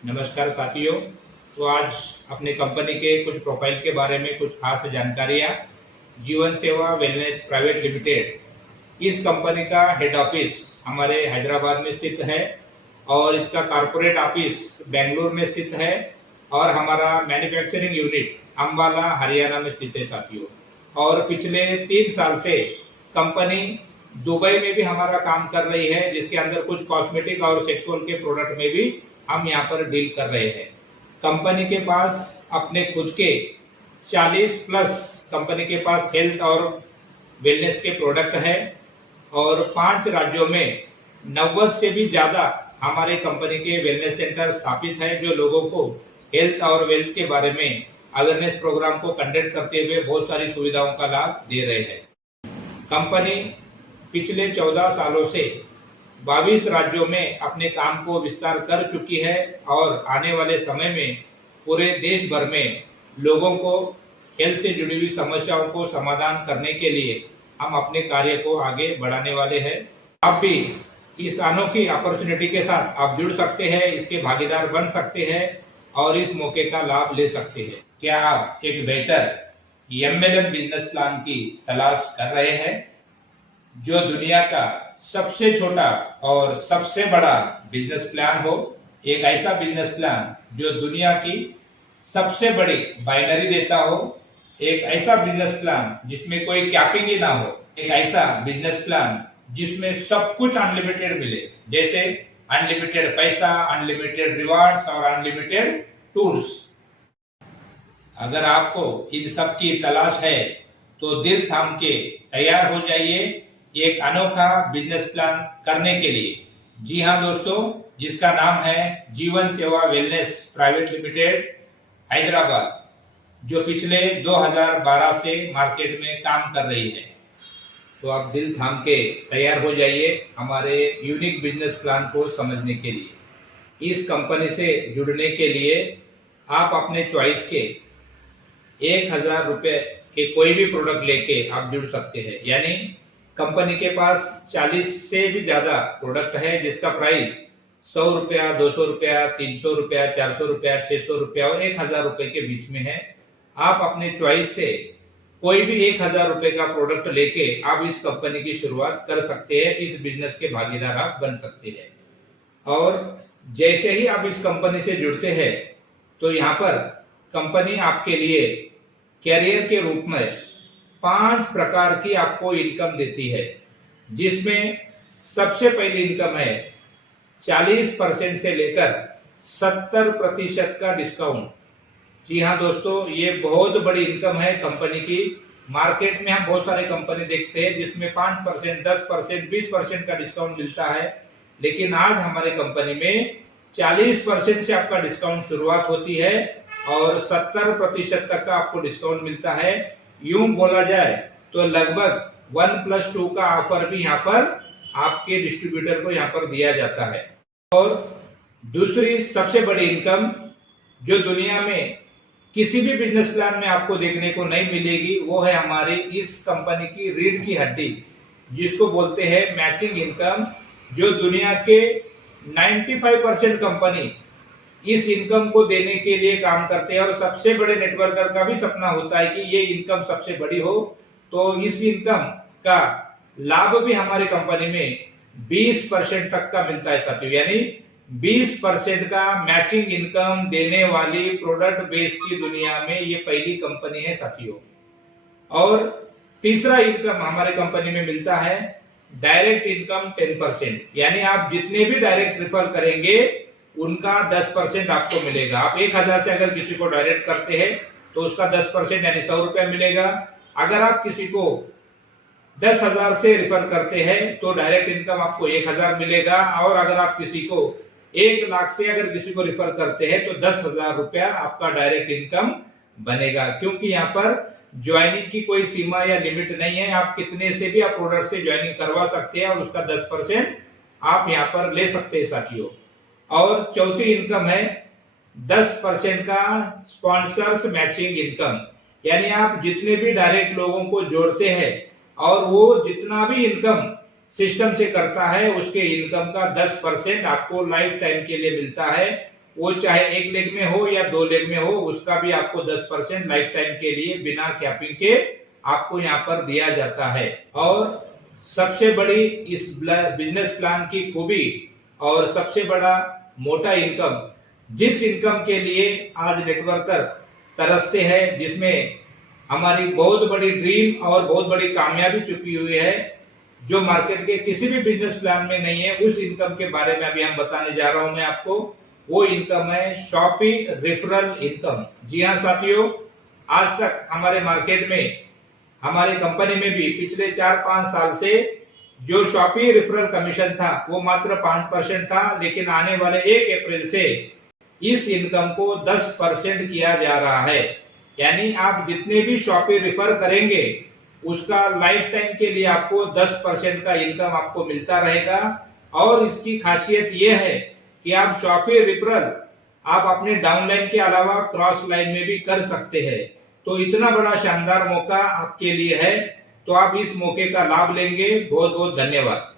नमस्कार साथियों। तो आज अपने कंपनी के कुछ प्रोफाइल के बारे में कुछ खास जानकारियां। जीवन सेवा वेलनेस प्राइवेट लिमिटेड, इस कंपनी का हेड ऑफिस हमारे हैदराबाद में स्थित है और इसका कॉर्पोरेट ऑफिस बेंगलुरु में स्थित है और हमारा मैन्युफैक्चरिंग यूनिट अंबाला हरियाणा में स्थित है साथियों। और पिछले 3 साल से कंपनी दुबई में भी हमारा काम कर रही है, जिसके अंदर कुछ कॉस्मेटिक और सेक्सुअल के प्रोडक्ट में भी हम यहाँ पर डील कर रहे हैं। कंपनी के पास अपने खुद के 40 प्लस कंपनी के पास हेल्थ और वेलनेस के प्रोडक्ट है और 5 राज्यों में 90 से भी ज्यादा हमारे कंपनी के वेलनेस सेंटर स्थापित है, जो लोगों को हेल्थ और वेल्थ के बारे में अवेयरनेस प्रोग्राम को कंडक्ट करते हुए बहुत सारी सुविधाओं का लाभ दे रहे हैं। कंपनी पिछले 14 सालों से 22 राज्यों में अपने काम को विस्तार कर चुकी है और आने वाले समय में पूरे देश भर में लोगों को हेल्थ से जुड़ी हुई समस्याओं को समाधान करने के लिए हम अपने कार्य को आगे बढ़ाने वाले हैं। आप भी इस अनोखी अपॉर्चुनिटी के साथ आप जुड़ सकते हैं, इसके भागीदार बन सकते हैं और इस मौके का लाभ ले सकते हैं। क्या आप एक बेहतर एमएलएम बिजनेस प्लान की तलाश कर रहे हैं, जो दुनिया का सबसे छोटा और सबसे बड़ा बिजनेस प्लान हो? एक ऐसा बिजनेस प्लान जो दुनिया की सबसे बड़ी बाइनरी देता हो, एक ऐसा बिजनेस प्लान जिसमें कोई कैपिंग ही ना हो, एक ऐसा बिजनेस प्लान जिसमें सब कुछ अनलिमिटेड मिले, जैसे अनलिमिटेड पैसा, अनलिमिटेड रिवार्ड्स और अनलिमिटेड टूर्स। अगर आपको इन सब की तलाश है तो दिल थाम के तैयार हो जाइए एक अनोखा बिजनेस प्लान करने के लिए। जी हाँ दोस्तों, जिसका नाम है जीवन सेवा वेलनेस प्राइवेट लिमिटेड हैदराबाद, जो पिछले 2012 से मार्केट में काम कर रही है। तो आप दिल थाम के तैयार हो जाइए हमारे यूनिक बिजनेस प्लान को समझने के लिए। इस कंपनी से जुड़ने के लिए आप अपने चॉइस के 1000 रुपए के कोई भी प्रोडक्ट लेके आप जुड़ सकते हैं। यानी कंपनी के पास 40 से भी ज्यादा प्रोडक्ट है, जिसका प्राइस 100 रुपया, 200 रुपया, 300 रुपया, 400 रुपया, 600 रुपया और 1000 रुपए के बीच में है। आप अपने चॉइस से कोई भी 1000 रुपए का प्रोडक्ट लेके आप इस कंपनी की शुरुआत कर सकते हैं, इस बिजनेस के भागीदार आप बन सकते हैं। और जैसे ही आप इस कंपनी से जुड़ते हैं तो यहाँ पर कंपनी आपके लिए कैरियर के रूप में 5 प्रकार की आपको इनकम देती है, जिसमें सबसे पहली इनकम है 40% से लेकर 70% का डिस्काउंट। जी हाँ दोस्तों, ये बहुत बड़ी इनकम है कंपनी की। मार्केट में हम बहुत सारे कंपनी देखते हैं जिसमें 5%, 10%, 20% का डिस्काउंट मिलता है, लेकिन आज हमारे कंपनी में 40% से आपका डिस्काउंट शुरुआत होती है और 70% तक का आपको डिस्काउंट मिलता है। यूं बोला जाए तो लगभग 1+2 का ऑफर भी यहाँ पर आपके डिस्ट्रीब्यूटर को यहाँ पर दिया जाता है। और दूसरी सबसे बड़ी इनकम जो दुनिया में किसी भी बिजनेस प्लान में आपको देखने को नहीं मिलेगी, वो है हमारी इस कंपनी की रीढ़ की हड्डी, जिसको बोलते हैं मैचिंग इनकम, जो दुनिया के 95% कंपनी इस इनकम को देने के लिए काम करते हैं और सबसे बड़े नेटवर्कर का भी सपना होता है कि ये इनकम सबसे बड़ी हो। तो इस इनकम का लाभ भी हमारी कंपनी में 20% तक का मिलता है साथियों। यानी 20% का मैचिंग इनकम देने वाली प्रोडक्ट बेस की दुनिया में ये पहली कंपनी है साथियों। और तीसरा इनकम हमारे कंपनी में मिलता है डायरेक्ट इनकम 10%। यानी आप जितने भी डायरेक्ट रेफर करेंगे उनका 10% आपको मिलेगा। आप 1000 से अगर किसी को डायरेक्ट करते हैं तो उसका 10% यानी 100 रुपया मिलेगा। अगर आप किसी को 10,000 से रेफर करते हैं तो डायरेक्ट इनकम आपको 1000 मिलेगा। और अगर आप किसी को 1 लाख से अगर किसी को रेफर करते हैं तो 10,000 रुपया आपका डायरेक्ट इनकम बनेगा। क्योंकि यहाँ पर ज्वाइनिंग की कोई सीमा या लिमिट नहीं है, आप कितने से भी आप प्रोडक्ट से ज्वाइनिंग करवा सकते हैं और उसका 10% आप यहाँ पर ले सकते हैं साथियों। और चौथी इनकम है 10% का स्पॉन्सर्स मैचिंग इनकम। यानी आप जितने भी डायरेक्ट लोगों को जोड़ते हैं और वो जितना भी इनकम सिस्टम से करता है उसके इनकम का 10% आपको लाइफ टाइम के लिए मिलता है। वो चाहे 1 लेग में हो या 2 लेग में हो, उसका भी आपको 10% लाइफ टाइम के लिए बिना कैपिंग के आपको यहाँ पर दिया जाता है। और सबसे बड़ी इस बिजनेस प्लान की खूबी और सबसे बड़ा मोटा इनकम, जिस इनकम के लिए आज नेटवर्कर तरसते हैं, जिसमें हमारी बहुत बड़ी ड्रीम और बहुत बड़ी कामयाबी छुपी हुई है, जो मार्केट के किसी भी बिजनेस प्लान में नहीं है, उस इनकम के बारे में अभी हम बताने जा रहा हूं मैं आपको। वो इनकम है शॉपी रेफरल इनकम। जी हाँ साथियों, आज तक हमारे मार्केट में, हमारी कंपनी में भी पिछले 4-5 साल से जो शॉपी रेफरल कमीशन था वो मात्र 5% था, लेकिन आने वाले 1 अप्रैल से इस इनकम को 10% किया जा रहा है। यानी आप जितने भी शॉपी रेफर करेंगे उसका लाइफ टाइम के लिए आपको 10% का इनकम आपको मिलता रहेगा। और इसकी खासियत यह है कि आप शॉपी रेफरल आप अपने डाउनलाइन के अलावा क्रॉस लाइन में भी कर सकते हैं। तो इतना बड़ा शानदार मौका आपके लिए है, तो आप इस मौके का लाभ लेंगे। बहुत बहुत धन्यवाद।